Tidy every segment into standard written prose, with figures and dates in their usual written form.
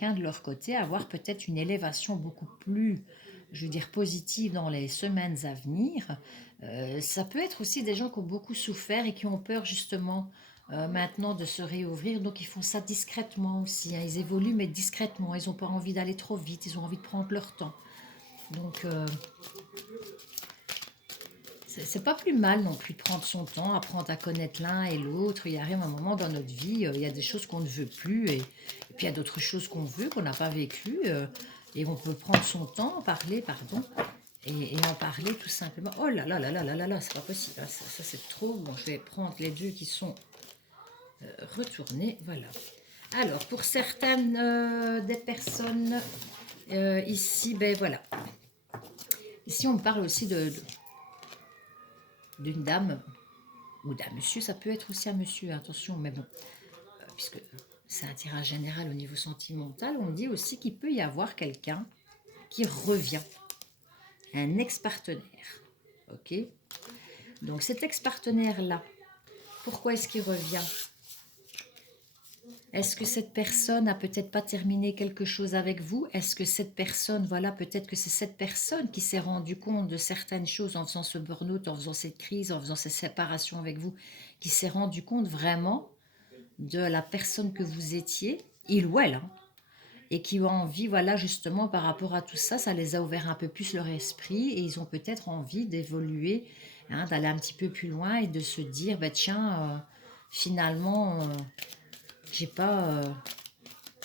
chacun de leur côté avoir peut-être une élévation beaucoup plus, je veux dire, positive dans les semaines à venir. Ça peut être aussi des gens qui ont beaucoup souffert et qui ont peur justement maintenant de se réouvrir. Donc ils font ça discrètement aussi, hein. Ils évoluent mais discrètement. Ils n'ont pas envie d'aller trop vite, ils ont envie de prendre leur temps. Donc c'est pas plus mal non plus de prendre son temps, apprendre à connaître l'un et l'autre. Il arrive un moment dans notre vie, il y a des choses qu'on ne veut plus et puis il y a d'autres choses qu'on veut, qu'on n'a pas vécues. Et on peut prendre son temps, en parler, pardon, et en parler tout simplement. Oh là là là là là là là, c'est pas possible, hein. Ça c'est trop. Bon, je vais prendre les deux qui sont retournés. Voilà. Alors, pour certaines des personnes ici, ben voilà. Ici, on me parle aussi d'une dame ou d'un monsieur, ça peut être aussi un monsieur, attention, mais bon, puisque c'est un tirage général au niveau sentimental, on dit aussi qu'il peut y avoir quelqu'un qui revient, un ex-partenaire, ok. Donc cet ex-partenaire-là, pourquoi est-ce qu'il revient? Est-ce que cette personne a peut-être pas terminé quelque chose avec vous? Est-ce que cette personne, voilà, peut-être que c'est cette personne qui s'est rendue compte de certaines choses en faisant ce burn-out, en faisant cette crise, en faisant cette séparation avec vous, qui s'est rendue compte vraiment de la personne que vous étiez, il ou elle, hein, et qui ont envie, voilà, justement, par rapport à tout ça, ça les a ouvert un peu plus leur esprit et ils ont peut-être envie d'évoluer, hein, d'aller un petit peu plus loin et de se dire, bah, tiens, finalement, j'ai pas,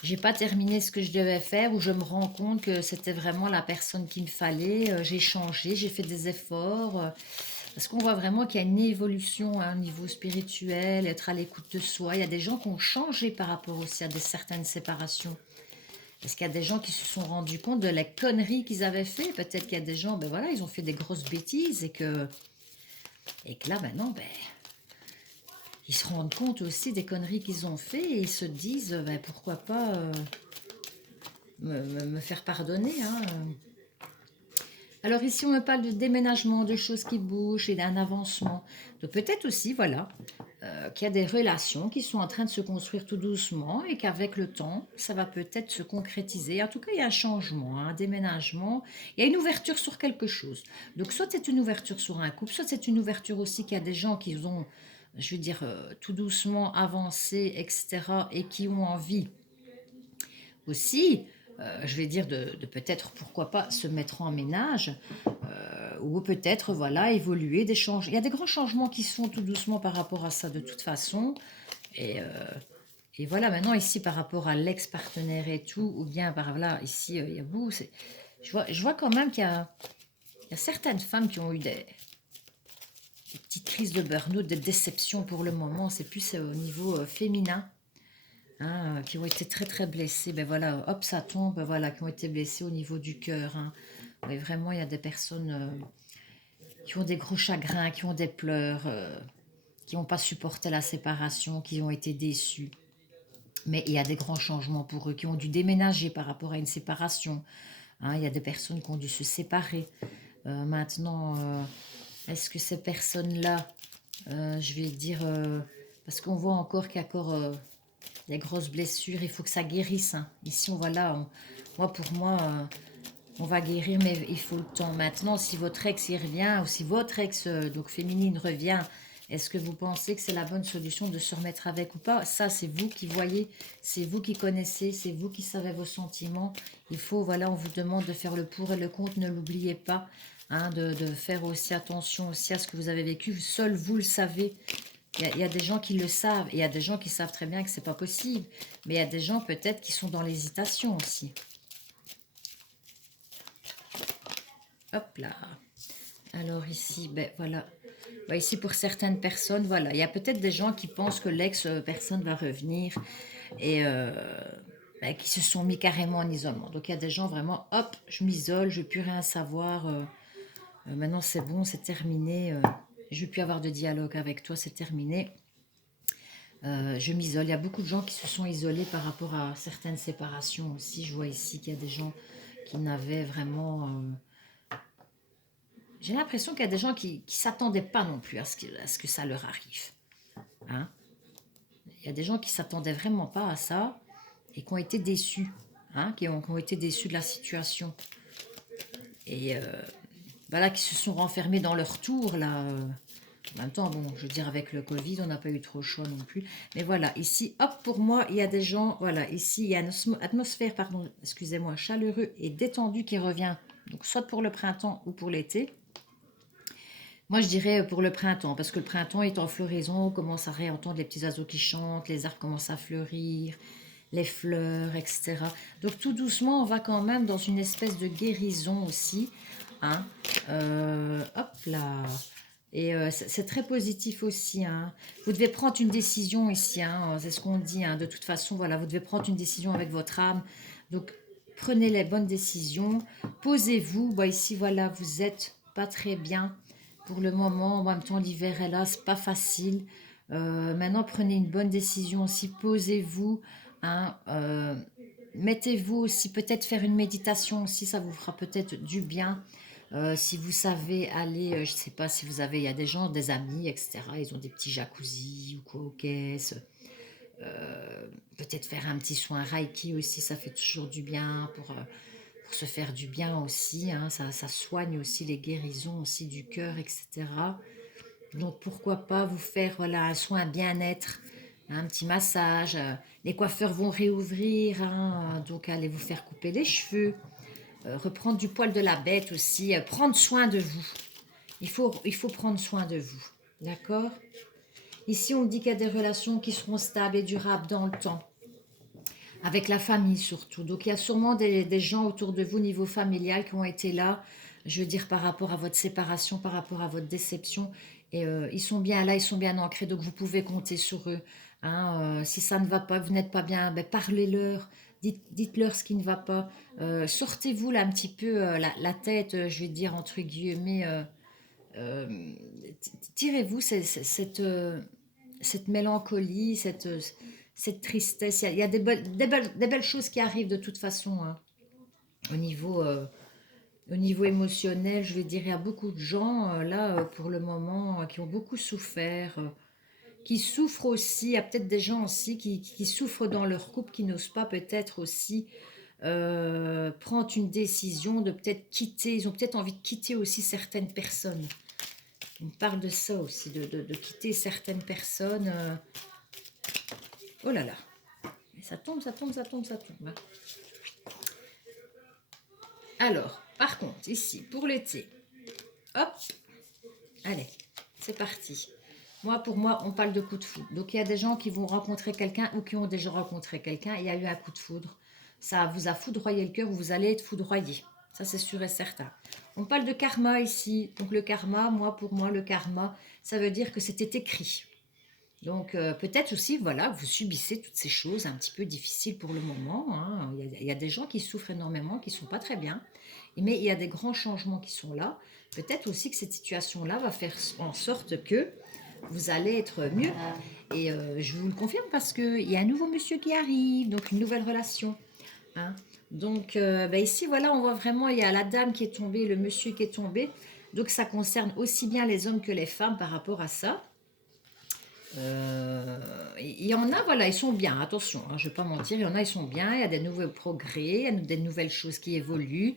j'ai pas terminé ce que je devais faire ou je me rends compte que c'était vraiment la personne qu'il me fallait, j'ai changé, j'ai fait des efforts, parce qu'on voit vraiment qu'il y a une évolution, hein, au niveau spirituel, être à l'écoute de soi. Il y a des gens qui ont changé par rapport aussi à certaines séparations. Parce qu'il y a des gens qui se sont rendus compte de la connerie qu'ils avaient fait. Peut-être qu'il y a des gens, ben voilà, ils ont fait des grosses bêtises et que là, maintenant, ben, ils se rendent compte aussi des conneries qu'ils ont fait et ils se disent, ben, pourquoi pas me faire pardonner, hein. Alors ici, on me parle de déménagement, de choses qui bougent et d'un avancement. Donc peut-être aussi, voilà, qu'il y a des relations qui sont en train de se construire tout doucement et qu'avec le temps, ça va peut-être se concrétiser. En tout cas, il y a un changement, un déménagement, il y a une ouverture sur quelque chose. Donc soit c'est une ouverture sur un couple, soit c'est une ouverture aussi qu'il y a des gens qui ont, je veux dire, tout doucement avancé, etc., et qui ont envie aussi, je vais dire, de peut-être, pourquoi pas, se mettre en ménage, ou peut-être, voilà, évoluer, des changements. Il y a des grands changements qui se font tout doucement par rapport à ça, de toute façon. Et, euh, et voilà, maintenant, ici, par rapport à l'ex-partenaire et tout, ou bien par là, ici, il y a beaucoup. Je vois quand même qu'il y a certaines femmes qui ont eu des petites crises de burn-out, des déceptions pour le moment. C'est plus au niveau féminin, hein, qui ont été très très blessés. Ben voilà, hop, ça tombe, ben voilà, qui ont été blessés au niveau du cœur, hein. Oui, vraiment, il y a des personnes qui ont des gros chagrins, qui ont des pleurs, qui n'ont pas supporté la séparation, qui ont été déçus. Mais il y a des grands changements pour eux, qui ont dû déménager par rapport à une séparation, hein. Il y a des personnes qui ont dû se séparer. Maintenant, est-ce que ces personnes-là, je vais dire, parce qu'on voit encore qu'il y a encore des grosses blessures, il faut que ça guérisse, hein. Ici, on va là, moi pour moi, on va guérir, mais il faut le temps. Maintenant, si votre ex y revient, ou si votre ex, donc féminine, revient, est-ce que vous pensez que c'est la bonne solution de se remettre avec ou pas? Ça, c'est vous qui voyez, c'est vous qui connaissez, c'est vous qui savez vos sentiments. Il faut, voilà, on vous demande de faire le pour et le contre, ne l'oubliez pas, hein, de faire aussi attention aussi à ce que vous avez vécu. Seul vous le savez. Il y a des gens qui le savent, et il y a des gens qui savent très bien que c'est pas possible. Mais il y a des gens peut-être qui sont dans l'hésitation aussi. Hop là. Alors ici, ben voilà. Ben, ici, pour certaines personnes, voilà. Il y a peut-être des gens qui pensent que l'ex-personne va revenir et ben, qui se sont mis carrément en isolement. Donc il y a des gens vraiment, hop, je m'isole, je ne veux plus rien savoir. Maintenant, c'est bon, c'est terminé. Je ne veux plus avoir de dialogue avec toi, c'est terminé. Je m'isole. Il y a beaucoup de gens qui se sont isolés par rapport à certaines séparations aussi. Je vois ici qu'il y a des gens qui n'avaient vraiment... j'ai l'impression qu'il y a des gens qui ne s'attendaient pas non plus à ce que ça leur arrive, hein. Il y a des gens qui ne s'attendaient vraiment pas à ça et qui ont été déçus, hein, qui ont été déçus de la situation. Et voilà, qui se sont renfermés dans leur tour, là. En même temps, bon, je veux dire, avec le Covid, on n'a pas eu trop chaud non plus. Mais voilà, ici, hop, pour moi, il y a des gens, voilà, ici, il y a une atmosphère, pardon, excusez-moi, chaleureux et détendu qui revient, donc soit pour le printemps ou pour l'été. Moi, je dirais pour le printemps, parce que le printemps est en floraison, on commence à réentendre les petits oiseaux qui chantent, les arbres commencent à fleurir, les fleurs, etc. Donc, tout doucement, on va quand même dans une espèce de guérison aussi, hein. Hop là. Et c'est très positif aussi, hein. Vous devez prendre une décision ici, hein, c'est ce qu'on dit, hein. De toute façon, voilà, vous devez prendre une décision avec votre âme. Donc, prenez les bonnes décisions. Posez-vous. Bah, ici, voilà, vous êtes pas très bien pour le moment. En même temps, l'hiver est là, c'est pas facile. Maintenant, prenez une bonne décision aussi. Posez-vous, hein, mettez-vous aussi, peut-être faire une méditation aussi, ça vous fera peut-être du bien. Si vous savez aller, je ne sais pas si vous avez, il y a des gens, des amis, etc. Ils ont des petits jacuzzi ou quoi aux caisses. Peut-être faire un petit soin Reiki aussi, ça fait toujours du bien pour se faire du bien aussi, hein. Ça soigne aussi les guérisons aussi du cœur, etc. Donc pourquoi pas vous faire voilà, un soin bien-être, un petit massage. Les coiffeurs vont réouvrir, hein, donc allez vous faire couper les cheveux, reprendre du poil de la bête aussi, prendre soin de vous. Il faut prendre soin de vous, d'accord? Ici, on dit qu'il y a des relations qui seront stables et durables dans le temps, avec la famille surtout. Donc, il y a sûrement des gens autour de vous, niveau familial, qui ont été là, je veux dire, par rapport à votre séparation, par rapport à votre déception. Et ils sont bien là, ils sont bien ancrés, donc vous pouvez compter sur eux, hein. Si ça ne va pas, vous n'êtes pas bien, ben, parlez-leur, dites-leur ce qui ne va pas. Sortez-vous là un petit peu la tête, je vais dire, entre guillemets, euh, tirez-vous cette mélancolie, cette tristesse. Il y a des belles choses qui arrivent de toute façon, hein, au niveau émotionnel. Je vais dire, il y a beaucoup de gens là pour le moment qui ont beaucoup souffert, qui souffrent aussi. Il y a peut-être des gens aussi qui souffrent dans leur couple, qui n'osent pas peut-être aussi prendre une décision de peut-être quitter. Ils ont peut-être envie de quitter aussi certaines personnes. On parle de ça aussi, de quitter certaines personnes. Oh là là, ça tombe, ça tombe, ça tombe, ça tombe, hein. Alors, par contre, ici, pour l'été, hop, allez, c'est parti. Pour moi, on parle de coup de foudre. Donc, il y a des gens qui vont rencontrer quelqu'un ou qui ont déjà rencontré quelqu'un. Il y a eu un coup de foudre. Ça vous a foudroyé le cœur ou vous allez être foudroyé. Ça, c'est sûr et certain. On parle de karma ici. Donc, le karma, pour moi, le karma, ça veut dire que c'était écrit. Donc, peut-être aussi, voilà, vous subissez toutes ces choses un petit peu difficiles pour le moment, hein. Il y a des gens qui souffrent énormément, qui ne sont pas très bien. Mais il y a des grands changements qui sont là. Peut-être aussi que cette situation-là va faire en sorte que vous allez être mieux. Et je vous le confirme parce qu'il y a un nouveau monsieur qui arrive, donc une nouvelle relation, hein. Donc, ici, voilà, on voit vraiment, il y a la dame qui est tombée, le monsieur qui est tombé. Donc, ça concerne aussi bien les hommes que les femmes par rapport à ça. Il y en a, voilà, ils sont bien, attention, hein, je ne vais pas mentir, il y en a, ils sont bien, il y a des nouveaux progrès, il y a des nouvelles choses qui évoluent.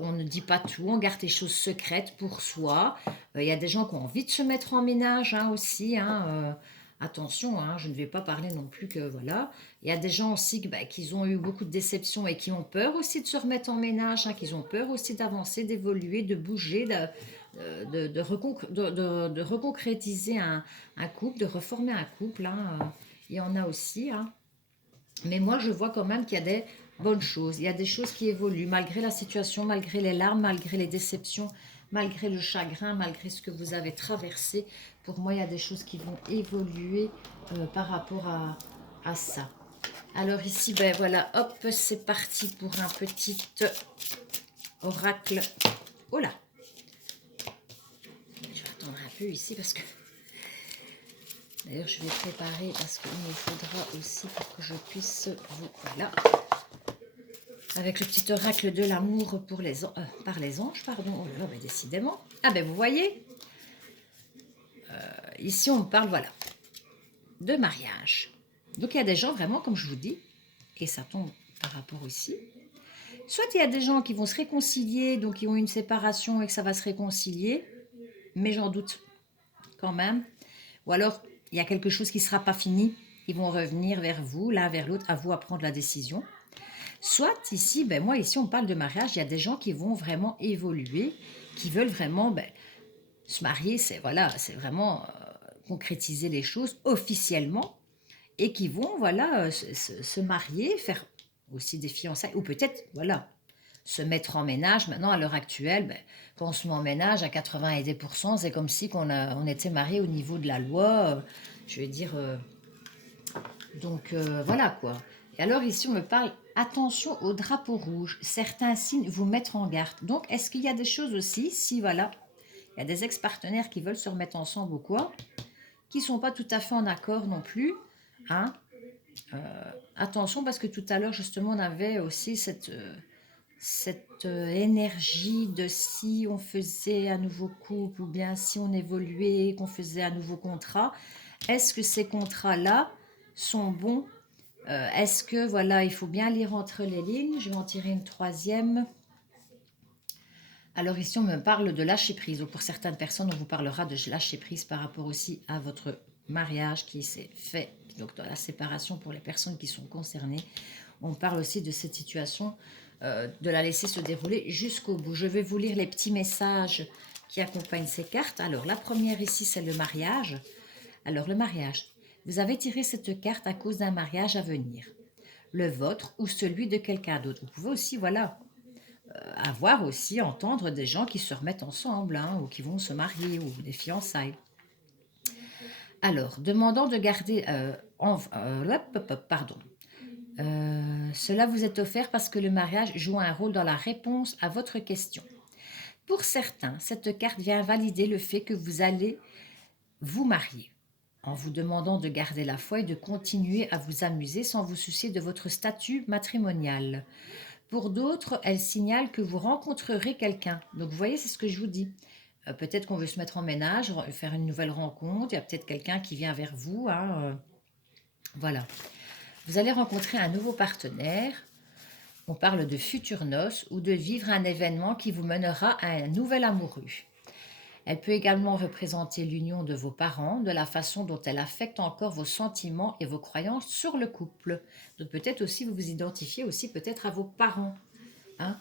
On ne dit pas tout, on garde les choses secrètes pour soi. Il y a des gens qui ont envie de se mettre en ménage, hein, aussi, hein, attention, hein, je ne vais pas parler non plus que, voilà. Il y a des gens aussi qui ont eu beaucoup de déceptions et qui ont peur aussi de se remettre en ménage, hein, qui ont peur aussi d'avancer, d'évoluer, de bouger, de reconcrétiser un couple, de reformer un couple, hein. Il y en a aussi, hein. Mais moi, je vois quand même qu'il y a des bonnes choses. Il y a des choses qui évoluent malgré la situation, malgré les larmes, malgré les déceptions, malgré le chagrin, malgré ce que vous avez traversé. Pour moi, il y a des choses qui vont évoluer par rapport à ça. Alors ici, ben voilà, hop, c'est parti pour un petit oracle. Oh là! Je vais attendre un peu ici parce que... D'ailleurs, je vais préparer parce qu'il me faudra aussi pour que je puisse vous... Voilà. Avec le petit oracle de l'amour par les anges, pardon. Oh là là, mais décidément. Ah ben, vous voyez, ici, on parle, voilà, de mariage. Donc, il y a des gens, vraiment, comme je vous dis, et ça tombe par rapport ici. Soit il y a des gens qui vont se réconcilier, donc qui ont une séparation et que ça va se réconcilier, mais j'en doute quand même. Ou alors, il y a quelque chose qui ne sera pas fini, ils vont revenir vers vous, l'un vers l'autre, à vous à prendre la décision. Soit ici, ben moi ici on parle de mariage, il y a des gens qui vont vraiment évoluer, qui veulent vraiment se marier, c'est voilà, c'est vraiment concrétiser les choses officiellement et qui vont voilà se marier, faire aussi des fiançailles ou peut-être voilà se mettre en ménage. Maintenant à l'heure actuelle, ben, quand on se met en ménage à 90%, c'est comme si on était marié au niveau de la loi. Je veux dire, voilà quoi. Et alors ici on me parle attention au drapeau rouge. Certains signes vous mettre en garde. Donc est-ce qu'il y a des choses aussi, si voilà, il y a des ex-partenaires qui veulent se remettre ensemble ou quoi, qui ne sont pas tout à fait en accord non plus, hein. Attention parce que tout à l'heure justement on avait aussi cette énergie de si on faisait un nouveau couple ou bien si on évoluait, qu'on faisait un nouveau contrat, est-ce que ces contrats-là sont bons? Est-ce que, voilà, il faut bien lire entre les lignes? Je vais en tirer une troisième. Alors ici, on me parle de lâcher prise. Donc pour certaines personnes, on vous parlera de lâcher prise par rapport aussi à votre mariage qui s'est fait, donc dans la séparation pour les personnes qui sont concernées. On parle aussi de cette situation, de la laisser se dérouler jusqu'au bout. Je vais vous lire les petits messages qui accompagnent ces cartes. Alors la première ici, c'est le mariage. Alors le mariage. Vous avez tiré cette carte à cause d'un mariage à venir. Le vôtre ou celui de quelqu'un d'autre. Vous pouvez aussi, voilà, avoir aussi, entendre des gens qui se remettent ensemble, hein, ou qui vont se marier, ou des fiançailles. Alors, demandant de garder... pardon. Cela vous est offert parce que le mariage joue un rôle dans la réponse à votre question. Pour certains, cette carte vient valider le fait que vous allez vous marier, en vous demandant de garder la foi et de continuer à vous amuser sans vous soucier de votre statut matrimonial. Pour d'autres, elle signale que vous rencontrerez quelqu'un. Donc vous voyez, c'est ce que je vous dis. Peut-être qu'on veut se mettre en ménage, faire une nouvelle rencontre, il y a peut-être quelqu'un qui vient vers vous. Hein, voilà. Vous allez rencontrer un nouveau partenaire. On parle de futures noces ou de vivre un événement qui vous mènera à un nouvel amoureux. Elle peut également représenter l'union de vos parents, de la façon dont elle affecte encore vos sentiments et vos croyances sur le couple. Donc peut-être aussi vous vous identifiez aussi peut-être à vos parents. Hein.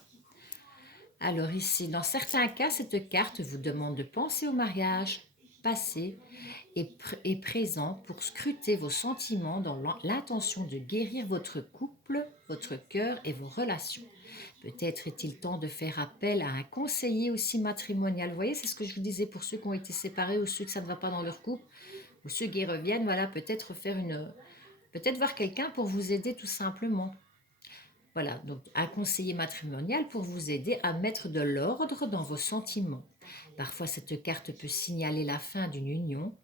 Alors ici, dans certains cas, cette carte vous demande de penser au mariage passé et présent pour scruter vos sentiments dans l'intention de guérir votre couple, votre cœur et vos relations. Peut-être est-il temps de faire appel à un conseiller aussi matrimonial. Vous voyez, c'est ce que je vous disais pour ceux qui ont été séparés ou ceux que ça ne va pas dans leur couple, ou ceux qui reviennent, voilà, peut-être voir quelqu'un pour vous aider tout simplement. Voilà, donc un conseiller matrimonial pour vous aider à mettre de l'ordre dans vos sentiments. Parfois, cette carte peut signaler la fin d'une union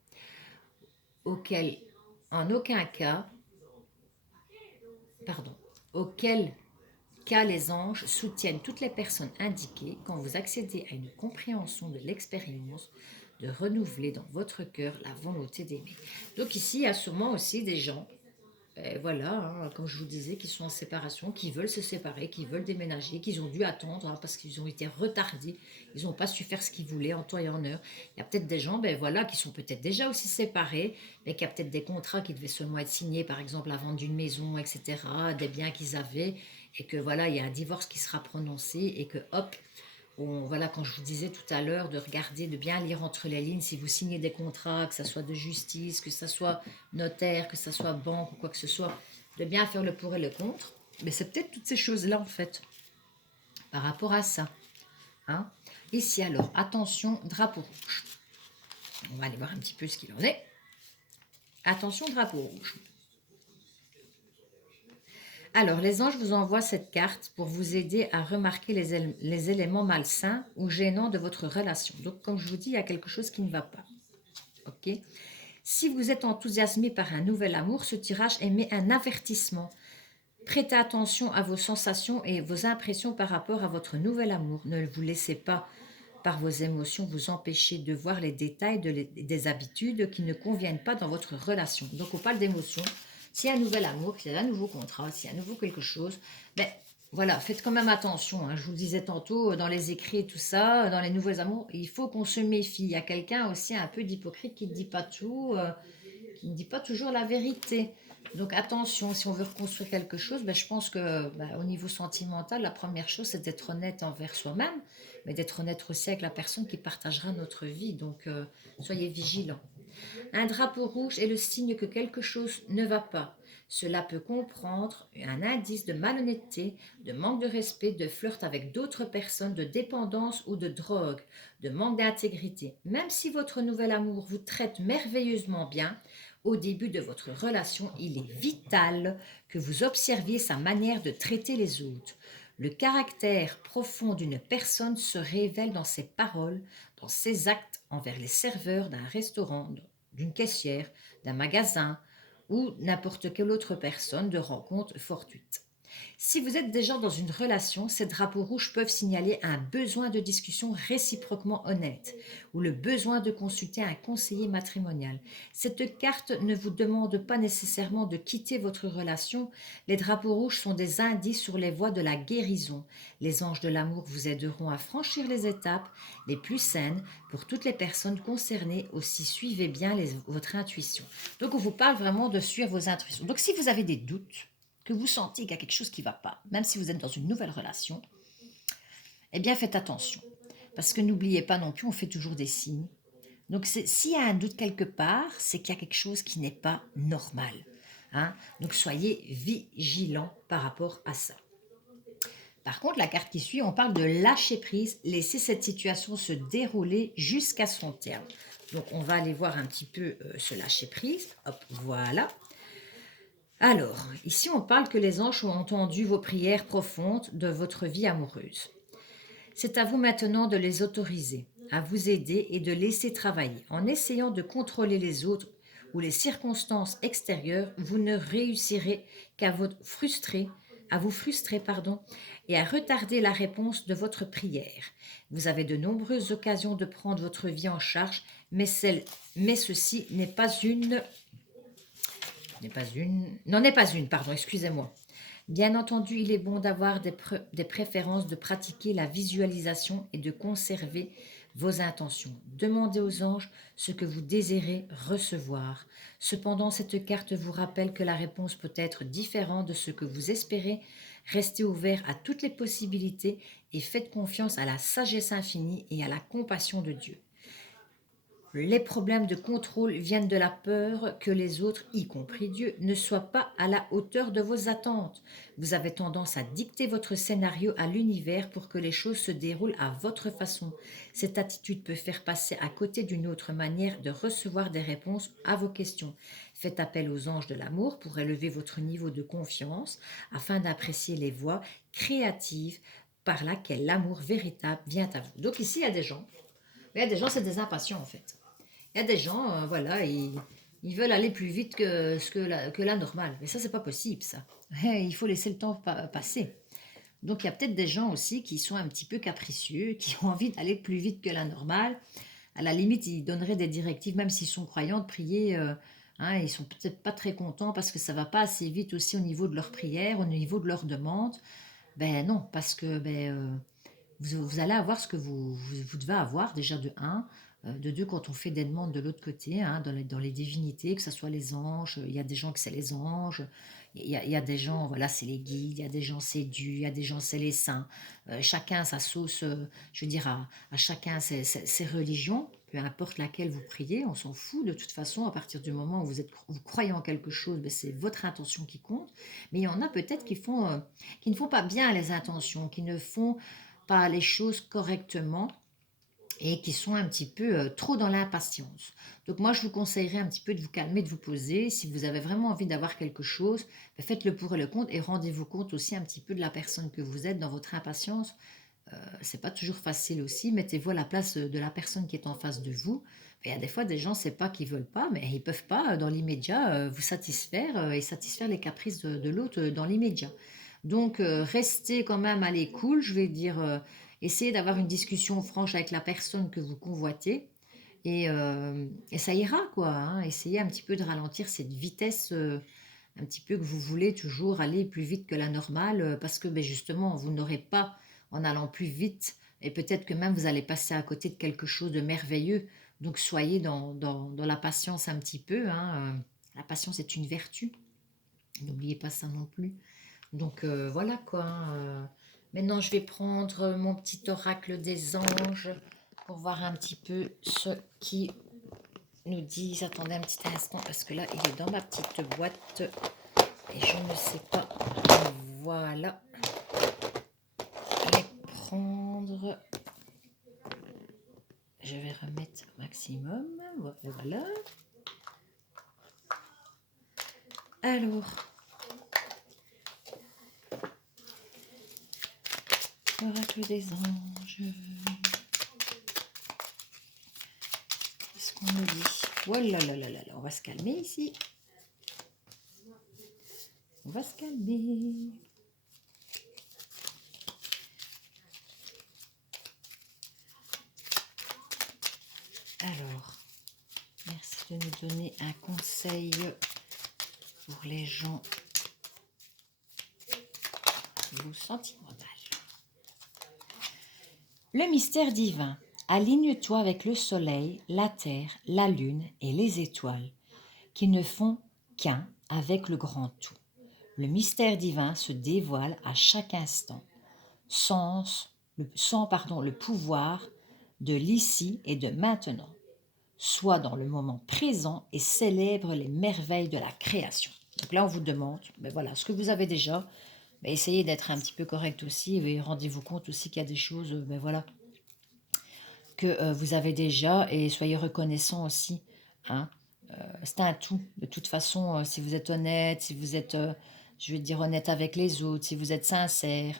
auquel, en aucun cas, auquel cas les anges soutiennent toutes les personnes indiquées quand vous accédez à une compréhension de l'expérience de renouveler dans votre cœur la volonté d'aimer. Donc ici, il y a sûrement aussi des gens, voilà, hein, comme je vous disais, qui sont en séparation, qui veulent se séparer, qui veulent déménager, qu'ils ont dû attendre hein, parce qu'ils ont été retardés, ils n'ont pas su faire ce qu'ils voulaient en temps et en heure. Il y a peut-être des gens voilà, qui sont peut-être déjà aussi séparés, mais qui a peut-être des contrats qui devaient seulement être signés, par exemple la vente d'une maison, etc., des biens qu'ils avaient, et que voilà, il y a un divorce qui sera prononcé, et que hop, voilà, quand je vous disais tout à l'heure, de regarder, de bien lire entre les lignes, si vous signez des contrats, que ce soit de justice, que ce soit notaire, que ce soit banque ou quoi que ce soit, de bien faire le pour et le contre. Mais c'est peut-être toutes ces choses-là, en fait, par rapport à ça. Hein. Ici, alors, attention, drapeau rouge. On va aller voir un petit peu ce qu'il en est. Attention, drapeau rouge. Alors, les anges vous envoient cette carte pour vous aider à remarquer les éléments malsains ou gênants de votre relation. Donc, comme je vous dis, il y a quelque chose qui ne va pas. Ok. Si vous êtes enthousiasmé par un nouvel amour, ce tirage émet un avertissement. Prêtez attention à vos sensations et vos impressions par rapport à votre nouvel amour. Ne vous laissez pas, par vos émotions, vous empêcher de voir les détails des habitudes qui ne conviennent pas dans votre relation. Donc, on parle d'émotions. S'il y a un nouvel amour, s'il y a un nouveau contrat, s'il y a un nouveau quelque chose, ben voilà, faites quand même attention, hein. Je vous le disais tantôt, dans les écrits et tout ça, dans les nouveaux amours, il faut qu'on se méfie. Il y a quelqu'un aussi un peu d'hypocrite qui ne dit pas tout, qui ne dit pas toujours la vérité. Donc attention, si on veut reconstruire quelque chose, ben, je pense que au niveau sentimental, la première chose, c'est d'être honnête envers soi-même, mais d'être honnête aussi avec la personne qui partagera notre vie. Donc soyez vigilants. Un drapeau rouge est le signe que quelque chose ne va pas. Cela peut comprendre un indice de malhonnêteté, de manque de respect, de flirt avec d'autres personnes, de dépendance ou de drogue, de manque d'intégrité. Même si votre nouvel amour vous traite merveilleusement bien, au début de votre relation, il est vital que vous observiez sa manière de traiter les autres. Le caractère profond d'une personne se révèle dans ses paroles, dans ses actes envers les serveurs d'un restaurant, d'une caissière, d'un magasin ou n'importe quelle autre personne de rencontre fortuite. Si vous êtes déjà dans une relation, ces drapeaux rouges peuvent signaler un besoin de discussion réciproquement honnête ou le besoin de consulter un conseiller matrimonial. Cette carte ne vous demande pas nécessairement de quitter votre relation. Les drapeaux rouges sont des indices sur les voies de la guérison. Les anges de l'amour vous aideront à franchir les étapes les plus saines pour toutes les personnes concernées. Aussi, suivez bien votre intuition. Donc, on vous parle vraiment de suivre vos intuitions. Donc, si vous avez des doutes, que vous sentez qu'il y a quelque chose qui ne va pas, même si vous êtes dans une nouvelle relation, eh bien faites attention. Parce que n'oubliez pas non plus, on fait toujours des signes. Donc s'il y a un doute quelque part, c'est qu'il y a quelque chose qui n'est pas normal. Hein. Donc soyez vigilants par rapport à ça. Par contre, la carte qui suit, on parle de lâcher prise, laisser cette situation se dérouler jusqu'à son terme. Donc on va aller voir un petit peu ce lâcher prise. Hop, voilà. Alors, ici on parle que les anges ont entendu vos prières profondes de votre vie amoureuse. C'est à vous maintenant de les autoriser, à vous aider et de laisser travailler. En essayant de contrôler les autres ou les circonstances extérieures, vous ne réussirez qu'à vous frustrer, et à retarder la réponse de votre prière. Vous avez de nombreuses occasions de prendre votre vie en charge, mais ceci n'en est pas une, pardon, excusez-moi. Bien entendu, il est bon d'avoir des préférences, de pratiquer la visualisation et de conserver vos intentions. Demandez aux anges ce que vous désirez recevoir. Cependant, cette carte vous rappelle que la réponse peut être différente de ce que vous espérez. Restez ouvert à toutes les possibilités et faites confiance à la sagesse infinie et à la compassion de Dieu. Les problèmes de contrôle viennent de la peur que les autres, y compris Dieu, ne soient pas à la hauteur de vos attentes. Vous avez tendance à dicter votre scénario à l'univers pour que les choses se déroulent à votre façon. Cette attitude peut faire passer à côté d'une autre manière de recevoir des réponses à vos questions. Faites appel aux anges de l'amour pour élever votre niveau de confiance afin d'apprécier les voies créatives par laquelle l'amour véritable vient à vous. Donc ici, il y a des gens. C'est des impatients en fait. Il y a des gens, voilà, ils veulent aller plus vite que la normale. Mais ça, c'est pas possible, ça. Il faut laisser le temps passer. Donc, il y a peut-être des gens aussi qui sont un petit peu capricieux, qui ont envie d'aller plus vite que la normale. À la limite, ils donneraient des directives, même s'ils sont croyants, de prier. Hein, ils sont peut-être pas très contents parce que ça va pas assez vite aussi au niveau de leur prière, au niveau de leur demande. Ben non, parce que vous allez avoir ce que vous devez avoir déjà de un, de 2 quand on fait des demandes de l'autre côté, hein, dans les divinités, que ce soit les anges, il y a des gens que c'est les anges, il y a des gens, voilà, c'est les guides, il y a des gens c'est Dieu, il y a des gens c'est les saints. Chacun sa sauce, je veux dire, à chacun ses religions, peu importe laquelle vous priez, on s'en fout de toute façon, à partir du moment où vous croyez en quelque chose, ben, c'est votre intention qui compte. Mais il y en a peut-être qui ne font pas bien les intentions, qui ne font pas les choses correctement et qui sont un petit peu trop dans l'impatience. Donc moi, je vous conseillerais un petit peu de vous calmer, de vous poser. Si vous avez vraiment envie d'avoir quelque chose, faites le pour et le contre et rendez-vous compte aussi un petit peu de la personne que vous êtes dans votre impatience. C'est pas toujours facile aussi. Mettez-vous à la place de la personne qui est en face de vous. Il y a des fois des gens, c'est pas qu'ils veulent pas, mais ils peuvent pas dans l'immédiat vous satisfaire et satisfaire les caprices de l'autre dans l'immédiat. Donc restez quand même à l'écoute, je vais dire, essayez d'avoir une discussion franche avec la personne que vous convoitez et ça ira quoi. Hein. Essayez un petit peu de ralentir cette vitesse un petit peu que vous voulez toujours aller plus vite que la normale parce que ben, justement, vous n'aurez pas en allant plus vite et peut-être que même vous allez passer à côté de quelque chose de merveilleux. Donc soyez dans la patience un petit peu. Hein. La patience est une vertu. N'oubliez pas ça non plus. Donc voilà quoi. Maintenant, je vais prendre mon petit oracle des anges pour voir un petit peu ce qui nous disent. Attendez un petit instant parce que là, il est dans ma petite boîte et je ne sais pas. Voilà. Les prendre. Je vais remettre au maximum. Voilà. Alors. Oracle des anges. Qu'est-ce qu'on nous dit? Voilà, on va se calmer ici. On va se calmer. Alors, merci de nous donner un conseil pour les gens sentimentaux. Le mystère divin. Aligne-toi avec le soleil, la terre, la lune et les étoiles, qui ne font qu'un avec le grand tout. Le mystère divin se dévoile à chaque instant, sans le pouvoir de l'ici et de maintenant. Sois dans le moment présent et célèbre les merveilles de la création. Donc là, on vous demande, ben voilà, ce que vous avez déjà, ben essayez d'être un petit peu correct aussi et rendez-vous compte aussi qu'il y a des choses, ben voilà, que vous avez déjà et soyez reconnaissant aussi. Hein. C'est un tout. De toute façon, si vous êtes honnête, si vous êtes, je vais dire, honnête avec les autres, si vous êtes sincère,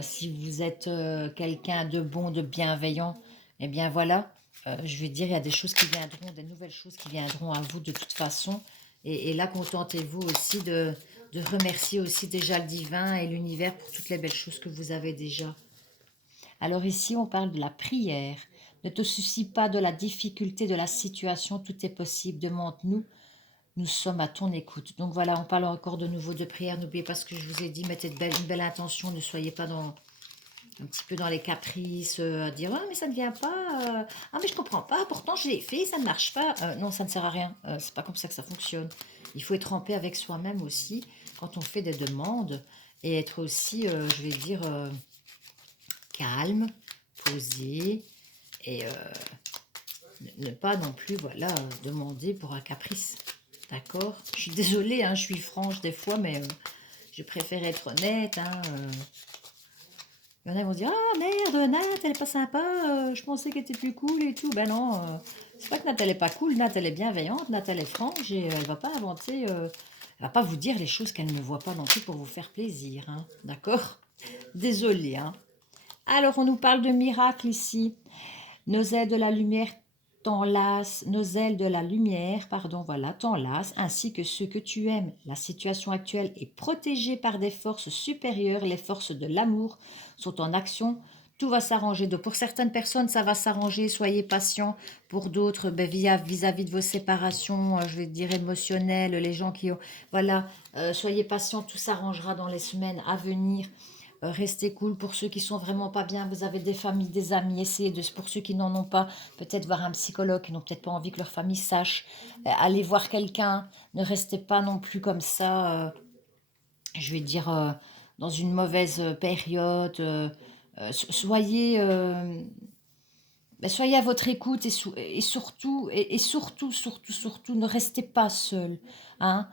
si vous êtes quelqu'un de bon, de bienveillant, eh bien voilà, je vais dire, il y a des choses qui viendront, des nouvelles choses qui viendront à vous de toute façon. Et là, contentez-vous aussi de remercier aussi déjà le divin et l'univers pour toutes les belles choses que vous avez déjà. Alors ici, on parle de la prière. Ne te soucie pas de la difficulté de la situation, tout est possible. Demande-nous, nous sommes à ton écoute. Donc voilà, on parle encore de nouveau de prière. N'oubliez pas ce que je vous ai dit, mettez une belle intention, ne soyez pas un petit peu dans les caprices, à dire « Ah, mais ça ne vient pas, ah, mais je ne comprends pas, pourtant je l'ai fait, ça ne marche pas. Non, ça ne sert à rien, c'est pas comme ça que ça fonctionne. Il faut être en paix avec soi-même aussi, quand on fait des demandes, et être aussi, je vais dire, calme, posé, et ne pas non plus, voilà, demander pour un caprice. D'accord? Je suis désolée, hein, je suis franche des fois, mais je préfère être honnête. Hein, il y en a qui vont dire, ah merde, Nat, elle est pas sympa, je pensais qu'elle était plus cool et tout. Ben non, c'est pas que Nat, elle est pas cool, Nat, elle est bienveillante, Nat, elle est franche et elle va pas inventer, elle va pas vous dire les choses qu'elle ne voit pas non plus pour vous faire plaisir. Hein, d'accord? Désolée. Hein. Alors, on nous parle de miracles ici. Nos ailes de la lumière t'enlacent, nos ailes de la lumière, pardon, voilà, t'enlacent, ainsi que ceux que tu aimes. La situation actuelle est protégée par des forces supérieures, les forces de l'amour sont en action, tout va s'arranger. Donc pour certaines personnes, ça va s'arranger, soyez patients. Pour d'autres, ben, vis-à-vis de vos séparations, je vais dire émotionnelles, les gens qui ont... Voilà, soyez patients, tout s'arrangera dans les semaines à venir. Restez cool pour ceux qui sont vraiment pas bien. Vous avez des familles, des amis. Essayez de, pour ceux qui n'en ont pas, peut-être voir un psychologue, qui n'ont peut-être pas envie que leur famille sache. Allez voir quelqu'un. Ne restez pas non plus comme ça, je vais dire, dans une mauvaise période. Soyez, ben, soyez à votre écoute et surtout, surtout, ne restez pas seul. Hein.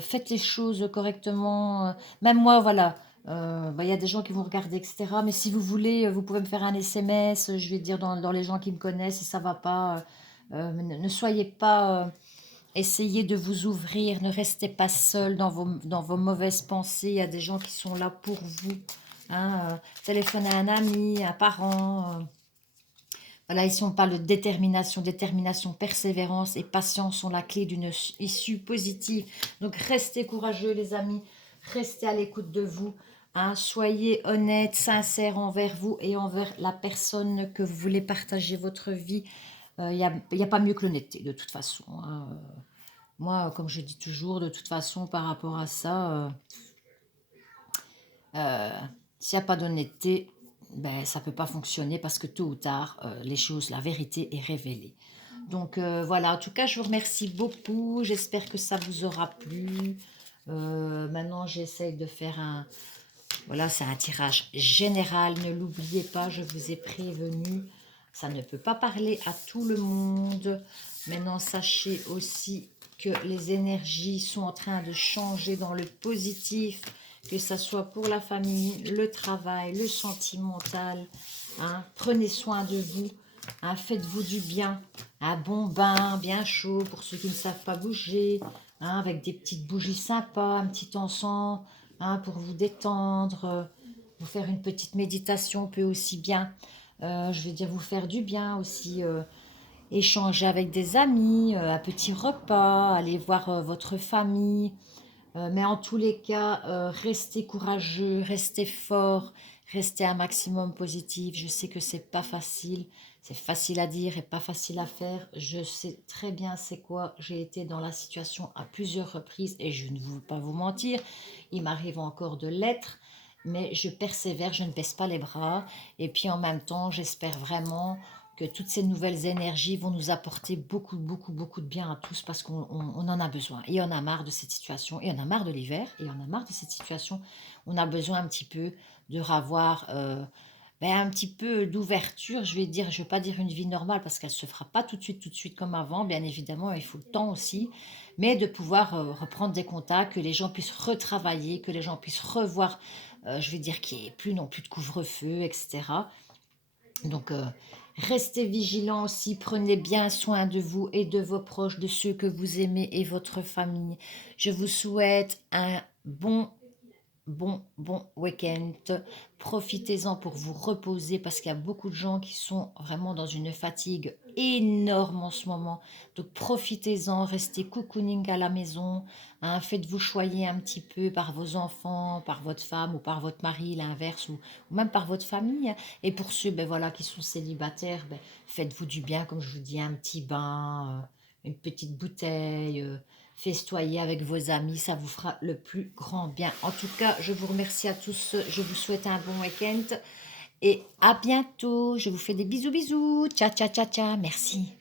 Faites les choses correctement. Même moi, voilà, ben, y a des gens qui vont regarder, etc. Mais si vous voulez, vous pouvez me faire un SMS, je vais dire dans les gens qui me connaissent, si ça va pas. Ne soyez pas... essayez de vous ouvrir, ne restez pas seul dans vos mauvaises pensées. Il y a des gens qui sont là pour vous. Hein. Téléphonez à un ami, un parent... Voilà, ici on parle de détermination, persévérance et patience sont la clé d'une issue positive. Donc restez courageux les amis, restez à l'écoute de vous. Hein, soyez honnête, sincère envers vous et envers la personne que vous voulez partager votre vie. Il n'y a pas mieux que l'honnêteté de toute façon. Hein. Moi, comme je dis toujours, de toute façon, par rapport à ça, euh, s'il n'y a pas d'honnêteté, ben, ça ne peut pas fonctionner parce que tôt ou tard, les choses, la vérité est révélée. Donc voilà, en tout cas, je vous remercie beaucoup. J'espère que ça vous aura plu. Maintenant, j'essaye de faire un... Voilà, c'est un tirage général. Ne l'oubliez pas, je vous ai prévenu. Ça ne peut pas parler à tout le monde. Maintenant, sachez aussi que les énergies sont en train de changer dans le positif, que ce soit pour la famille, le travail, le sentimental. Hein. Prenez soin de vous. Hein, faites-vous du bien, un bon bain bien chaud pour ceux qui ne savent pas bouger, hein, avec des petites bougies sympas, un petit encens, hein, pour vous détendre, vous faire une petite méditation peut aussi bien, je vais dire vous faire du bien aussi, échanger avec des amis, un petit repas, aller voir votre famille, mais en tous les cas, restez courageux, restez fort, restez un maximum positif. Je sais que c'est facile à dire et pas facile à faire. Je sais très bien c'est quoi. J'ai été dans la situation à plusieurs reprises et je ne veux pas vous mentir. Il m'arrive encore de l'être, mais je persévère, je ne baisse pas les bras. Et puis en même temps, j'espère vraiment que toutes ces nouvelles énergies vont nous apporter beaucoup, beaucoup, beaucoup de bien à tous parce qu'on en a besoin. Et on a marre de cette situation, et on a marre de l'hiver, et on a marre de cette situation. On a besoin un petit peu de revoir ben, un petit peu d'ouverture, je vais dire, je ne vais pas dire une vie normale parce qu'elle ne se fera pas tout de suite comme avant, bien évidemment, il faut le temps aussi, mais de pouvoir reprendre des contacts, que les gens puissent retravailler, que les gens puissent revoir, je vais dire, qu'il n'y ait plus non plus de couvre-feu, etc. Donc, restez vigilants aussi, prenez bien soin de vous et de vos proches, de ceux que vous aimez et votre famille. Je vous souhaite un bon week-end. Profitez-en pour vous reposer parce qu'il y a beaucoup de gens qui sont vraiment dans une fatigue énorme en ce moment. Donc profitez-en, restez cocooning à la maison. Hein, faites-vous choyer un petit peu par vos enfants, par votre femme ou par votre mari, l'inverse, ou même par votre famille. Hein. Et pour ceux ben, voilà, qui sont célibataires, ben, faites-vous du bien, comme je vous dis, un petit bain, une petite bouteille. Festoyer avec vos amis, ça vous fera le plus grand bien. En tout cas, je vous remercie à tous, je vous souhaite un bon week-end et à bientôt. Je vous fais des bisous bisous. Ciao, ciao, ciao, ciao. Merci.